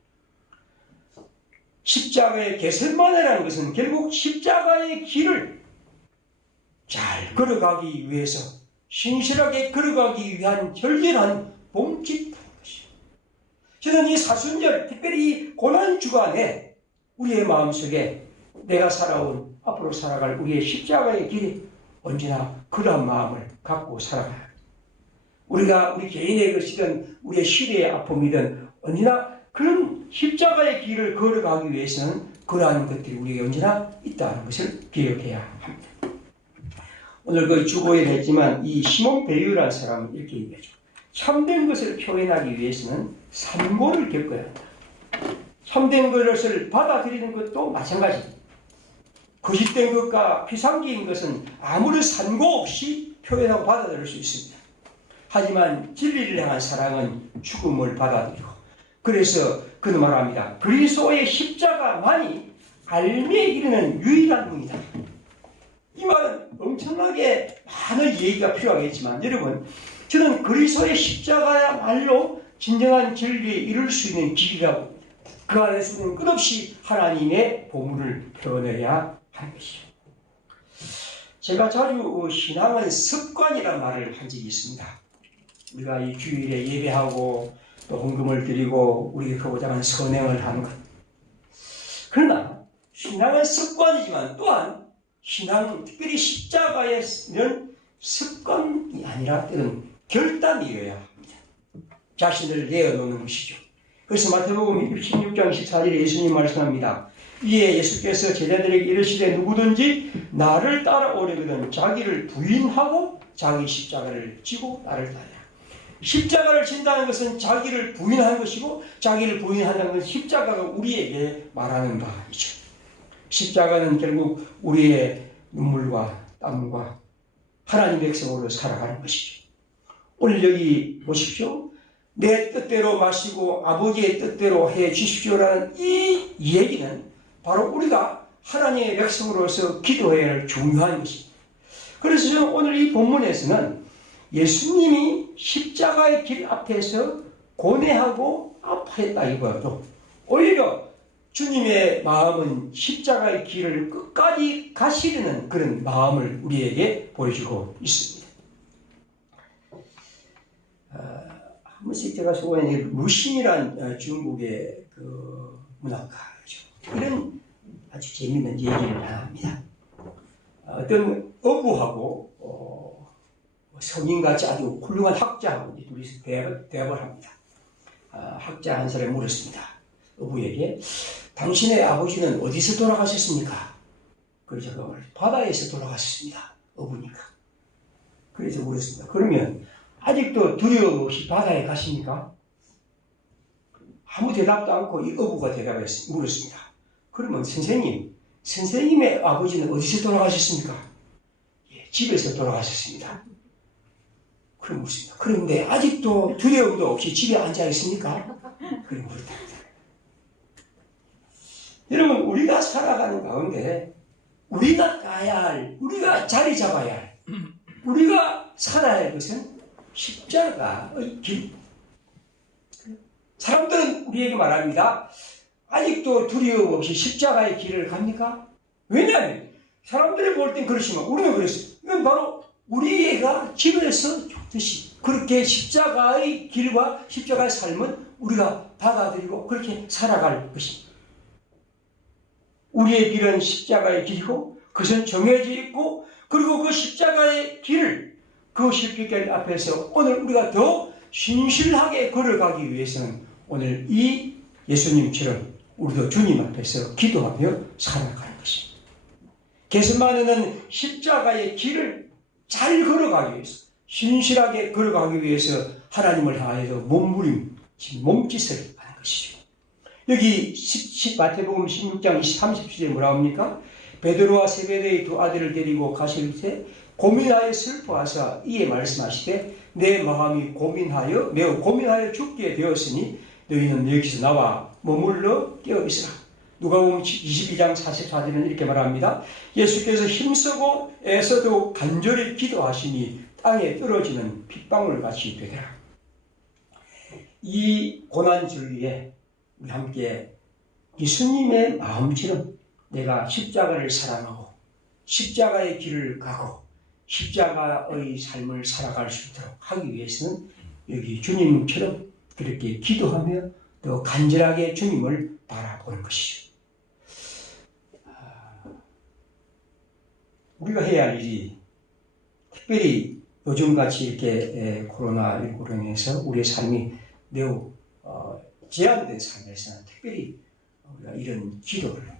십자가의 겟세마네라는 것은 결국 십자가의 길을 잘 걸어가기 위해서 신실하게 걸어가기 위한 절절한 몸짓하는 것이죠. 저는 이 사순절, 특별히 이 고난주간에 우리의 마음속에 내가 살아온 앞으로 살아갈 우리의 십자가의 길이 언제나 그러한 마음을 갖고 살아가야 합니다. 우리가 우리 개인의 것이든 우리의 시대의 아픔이든 언제나 그런 십자가의 길을 걸어가기 위해서는 그러한 것들이 우리에게 언제나 있다는 것을 기억해야 합니다. 오늘 거의 주보에 했지만 이 시몬 베르라는 사람은 이렇게 얘기하죠. 참된 것을 표현하기 위해서는 산고를 겪어야 한다. 참된 것을 받아들이는 것도 마찬가지입니다. 거짓된 것과 피상기인 것은 아무런 산고 없이 표현하고 받아들일 수 있습니다. 하지만 진리를 향한 사랑은 죽음을 받아들이고 그래서 그는 말합니다. 그리스도의 십자가만이 알미에 이르는 유일한 문이다. 이 말은 엄청나게 많은 얘기가 필요하겠지만 여러분 저는 그리스도의 십자가야말로 진정한 진리에 이룰 수 있는 길이라고 합니다. 그 안에서는 끝없이 하나님의 보물을 표현해야 하는 것이죠. 제가 자주 신앙은 습관이라는 말을 한 적이 있습니다. 우리가 이 주일에 예배하고 또 헌금을 드리고 우리 그보다는 선행을 하는 것. 그러나 신앙은 습관이지만 또한 신앙은 특별히 십자가에는 습관이 아니라 때는 결단이어야 합니다. 자신을 내어놓는 것이죠. 그래서 마태복음 16장 14절에 예수님 말씀합니다. 이에 예수께서 제자들에게 이르시되 누구든지 나를 따라오려거든 자기를 부인하고 자기 십자가를 지고 나를 따르라. 십자가를 진다는 것은 자기를 부인하는 것이고 자기를 부인한다는 것은 십자가가 우리에게 말하는 바이죠. 십자가는 결국 우리의 눈물과 땀과 하나님의 백성으로 살아가는 것이죠. 오늘 여기 보십시오. 내 뜻대로 마시고 아버지의 뜻대로 해 주십시오라는 이 얘기는 바로 우리가 하나님의 백성으로서 기도해야 할 중요한 것입니다. 그래서 저는 오늘 이 본문에서는 예수님이 십자가의 길 앞에서 고뇌하고 아파했다기보다도 오히려 주님의 마음은 십자가의 길을 끝까지 가시려는 그런 마음을 우리에게 보여주고 있습니다. 한 번씩 제가 소개한 루신이란 중국의 그 문학가죠. 이런 아주 재미있는 얘기를 합니다. 어떤 어부하고 성인같이 아주 훌륭한 학자하고 둘이서 대화를 합니다. 학자 한 사람이 물었습니다. 어부에게 당신의 아버지는 어디서 돌아가셨습니까? 그래서 그 말 바다에서 돌아가셨습니다. 어부니까. 그래서 물었습니다. 그러면 아직도 두려움 없이 바다에 가십니까? 아무 대답도 않고 이 어부가 물었습니다. 그러면 선생님의 아버지는 어디서 돌아가셨습니까? 예, 집에서 돌아가셨습니다. 그럼 묻습니다. 그런데 아직도 두려움도 없이 집에 앉아 있습니까? 그럼 물었다. 여러분, 우리가 살아가는 가운데 우리가 가야 할, 우리가 자리 잡아야 할, 우리가 살아야 할 것은 십자가의 길. 사람들은 우리에게 말합니다. 아직도 두려움 없이 십자가의 길을 갑니까? 왜냐하면 사람들이 볼 땐 그렇지만 우리는 그랬어요. 이건 바로 우리가 집에서 좋듯이 그렇게 십자가의 길과 십자가의 삶은 우리가 받아들이고 그렇게 살아갈 것입니다. 우리의 길은 십자가의 길이고 그것은 정해져 있고 그리고 그 십자가의 길을 그 십자가 앞에서 오늘 우리가 더 신실하게 걸어가기 위해서는 오늘 이 예수님처럼 우리도 주님 앞에서 기도하며 살아가는 것입니다. 게세마네는 십자가의 길을 잘 걸어가기 위해서 신실하게 걸어가기 위해서 하나님을 향해서 몸짓을 하는 것이죠. 여기 마태복음 16장 30절에 뭐라고 합니까? 베드로와 세베대의 두 아들을 데리고 가실 때 고민하여 슬퍼하사 이에 말씀하시되 내 마음이 매우 고민하여 죽게 되었으니 너희는 여기서 나와 머물러 깨어 있으라. 누가복음 22장 44절은 이렇게 말합니다. 예수께서 힘쓰고 애써도 간절히 기도하시니 땅에 떨어지는 핏방울같이 되더라. 이 고난주기에 우리 함께 예수님의 마음처럼 내가 십자가를 사랑하고 십자가의 길을 가고 십자가의 삶을 살아갈 수 있도록 하기 위해서는 여기 주님처럼 그렇게 기도하며 더 간절하게 주님을 바라보는 것이죠. 우리가 해야 할 일이 특별히 요즘같이 이렇게 코로나19로 인해서 우리의 삶이 매우 제한된 삶에서는 특별히 우리가 이런 기도를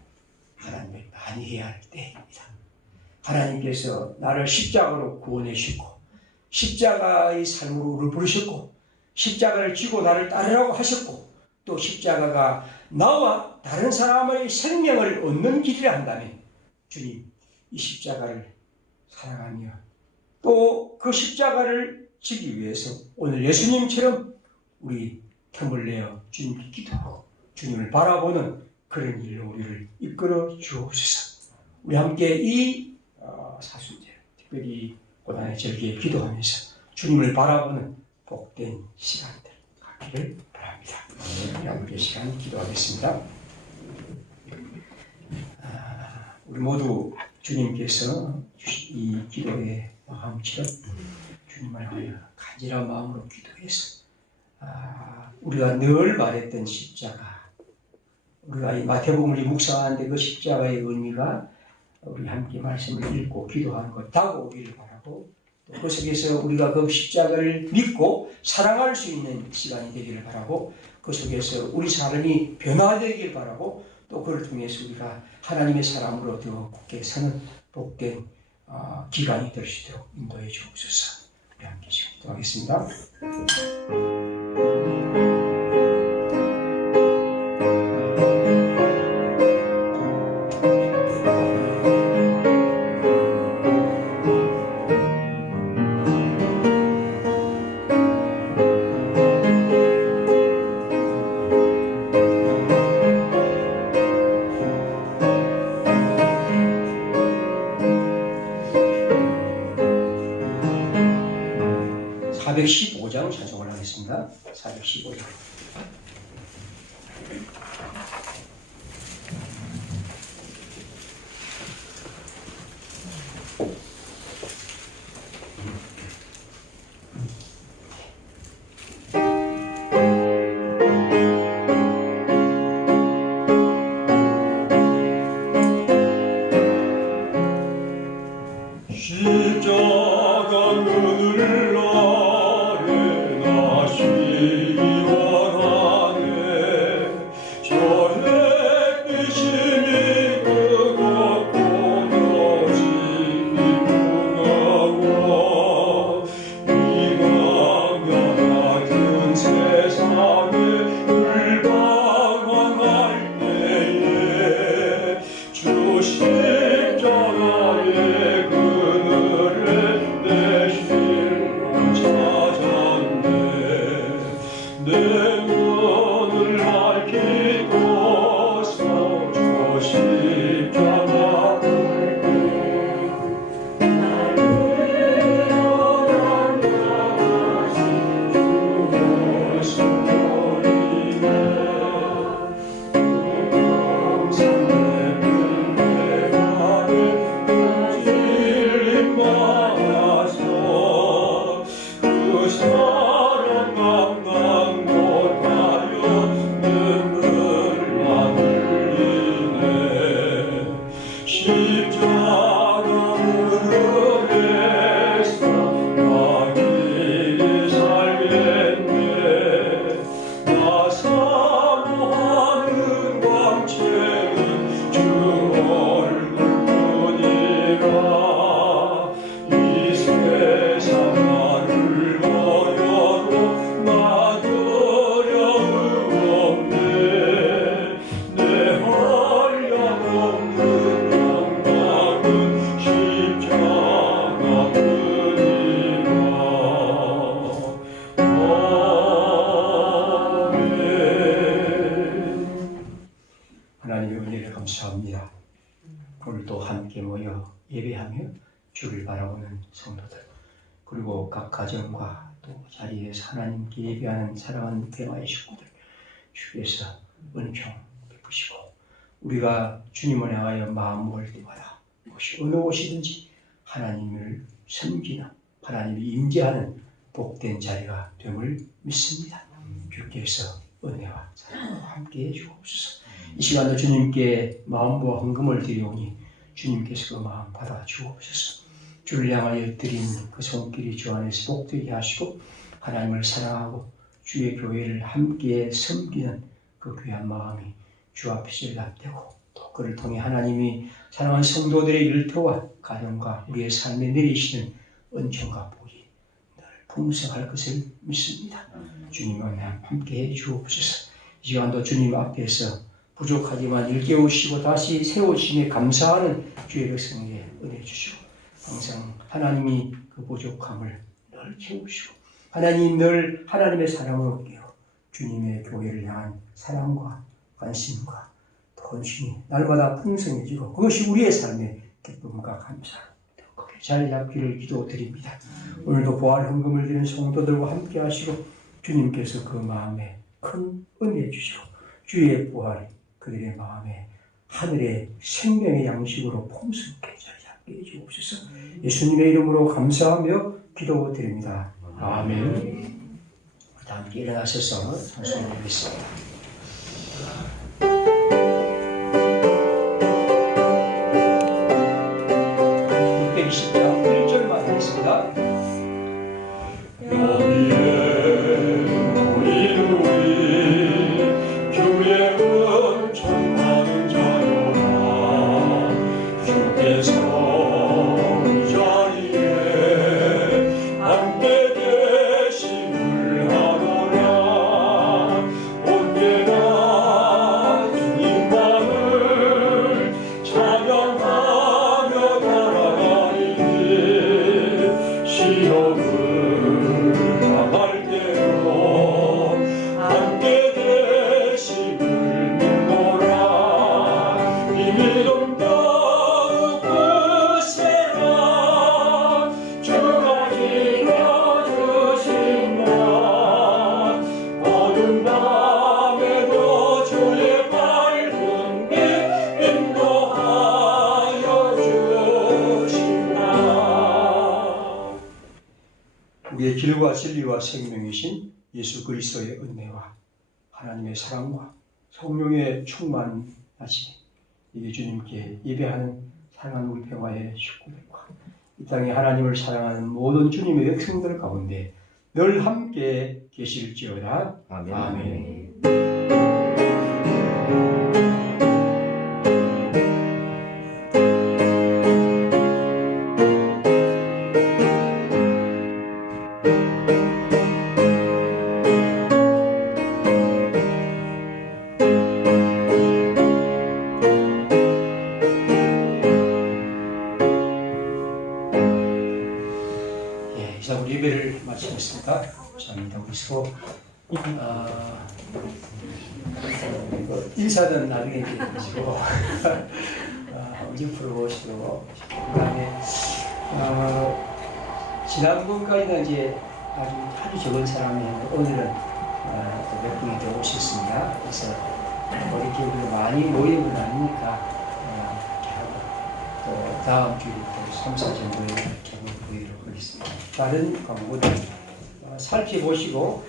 하나님께 많이 해야 할 때입니다. 하나님께서 나를 십자가로 구원해 주시고 십자가의 삶으로 우리를 부르셨고 십자가를 쥐고 나를 따르라고 하셨고 또 십자가가 나와 다른 사람의 생명을 얻는 길이라 한다면 주님 이 십자가를 사랑하며 또 그 십자가를 지기 위해서 오늘 예수님처럼 우리 틈을 내어 주님께 기도하고 주님을 바라보는 그런 일로 우리를 이끌어 주옵소서. 우리 함께 이 사순절 특별히 고난의 절기에 기도하면서 주님을 바라보는 복된 시간들 갖기를 바랍니다. 우리 함께 시간 기도하겠습니다. 우리 모두 주님께서 이 기도의 마음처럼 주님을 하여 간절한 마음으로 기도해서 우리가 늘 말했던 십자가, 우리가 이 마태복음을 묵상하는데 그 십자가의 의미가 우리 함께 말씀을 읽고 기도하는 것 다가오기를 바라고, 또 그 속에서 우리가 그 십자가를 믿고 사랑할 수 있는 시간이 되기를 바라고, 그 속에서 우리 삶이 변화되기를 바라고, 또 그를 통해서 우리가 하나님의 사람으로 더 굳게 서는 복된 기간이 될 수 있도록 인도해 주옵소서. 우리 함께 기도하겠습니다. (415장) 찬송을 하겠습니다. 415장. 십자가 그늘 아래 나 시원하네. 저 햇빛이 뜨겁고 너짐이 무거워. 이광야 같은 세상에 불방황할 때에 주 십자가의 내 눈을 밝히고서 저 십자가 나를 떠나가신 주의 손길이네. 감사의 은혜가를 찔림 받아서 그 사랑 감당 못하여 눈물만 흘리네. 십자가에서 나 길이 살겠네. 나 사모하는 광채는 주 얼굴뿐이라. 이 세상 나를 버려도 나 두려움 없네. 내 한량없는 영광은 십자가뿐이라. 아멘. 하나님의 은혜를 감사합니다. 오늘도 함께 모여 예배하며 주를 바라보는 성도들, 그리고 각 가정과 또 자리에서 하나님께 예배하는 사랑하는 대마의 식구들, 주께서 은총 베푸시고 우리가 주님을 향하여 마음 모을 때마다 무엇이 어느 곳이든지 하나님을 섬기는, 하나님이 임재하는 복된 자리가 됨을 믿습니다. 주께서 은혜와 사랑으로 함께해 주옵소서. 이 시간도 주님께 마음과 헌금을 드리오니 주님께서 그 마음 받아 주옵소서. 주를 향하여 드린 그 손길이 주 안에서 복되게 하시고, 하나님을 사랑하고 주의 교회를 함께 섬기는 그 귀한 마음이 주 앞에서 연락되고, 또 그를 통해 하나님이 사랑하는 성도들의 일터와 가정과 우리의 삶에 내리시는 은총과 복이 늘 풍성할 것을 믿습니다. 주님 은혜 함께 해 주옵소서. 이 시간도 주님 앞에서 부족하지만 일깨우시고 다시 세우심에 감사하는 주의 백성에게 은혜 주시고, 항상 하나님이 그 부족함을 늘 채우시고, 하나님 늘 하나님의 사랑으로 깨어 주님의 교회를 향한 사랑과 관심과 헌신이 날마다 풍성해지고, 그것이 우리의 삶의 기쁨과 감사로 크게 자리 잡기를 기도드립니다. 오늘도 부활 헌금을 드리는 성도들과 함께 하시고, 주님께서 그 마음에 큰 은혜 주시고, 주의 부활이 그들의 마음에 하늘의 생명의 양식으로 풍성하게 자리 잡게 해주옵소서. 예수님의 이름으로 감사하며 기도드립니다. 아멘. 다 함께 일어나셔서 찬송하겠습니다. 620장 1절만 하겠습니다. 여기에 우리 주의 은총 많은 자여라 주께서 이 자리에 함께 계심을 하노라 언제나 주님만을 찬양하며 나아가리니 시험을 당할 때로 함께 계심을 믿노라 이 믿음 더욱 굳세라 주가 지켜주신 나 어두운 밤에도 주의 밝은 빛 인도하여 주신다. 우리의 길과 진리와 생명이신 예수 그리스도의 은혜와 하나님의 사랑과 성령의 충만하심이 이게 주님께 예배하는 사랑하는 우리 평화의 식구들과 이 땅에 하나님을 사랑하는 모든 주님의 백성들 가운데 늘 함께 계실지어다. 아멘. 이제 우리 예배를 마치겠습니다. 감사합니다. 우리 서로 인사는 나중에 이제 하시고 어제 풀어보시고 그다음에 지난번까지는 이제 아주 적은 사람이 오늘은 몇 분이 더 오셨습니다. 그래서 우리 교회도 많이 모이는 건 아니니까 이렇게 하고 또 다음 주에 또 3, 4 정도에 이렇게 한번 보이도록 하겠습니다. 다른 광고들 살펴보시고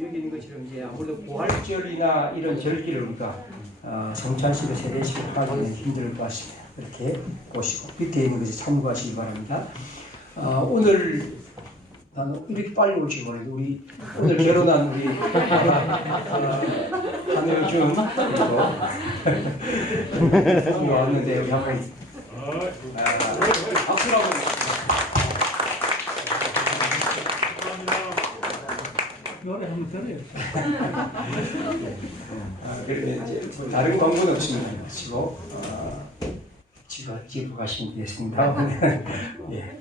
여기 있는 것처럼 이제 아무래도 부활절이나 이런 절기를 우리가 성찬식을 세례식을 하기는 힘들 것 같습니다. 이렇게 보시고 밑에 있는 것에 참고하시기 바랍니다. 오늘 나는 이렇게 빨리 올지 몰라도 우리 오늘 결혼한 우리 한효중 그리고 왔는데 우리 한번 박수라고. 노래 한번 들어요. 그러면 이제 다른 광고는 없으면 마치고 집에 가시면 되겠습니다. 예.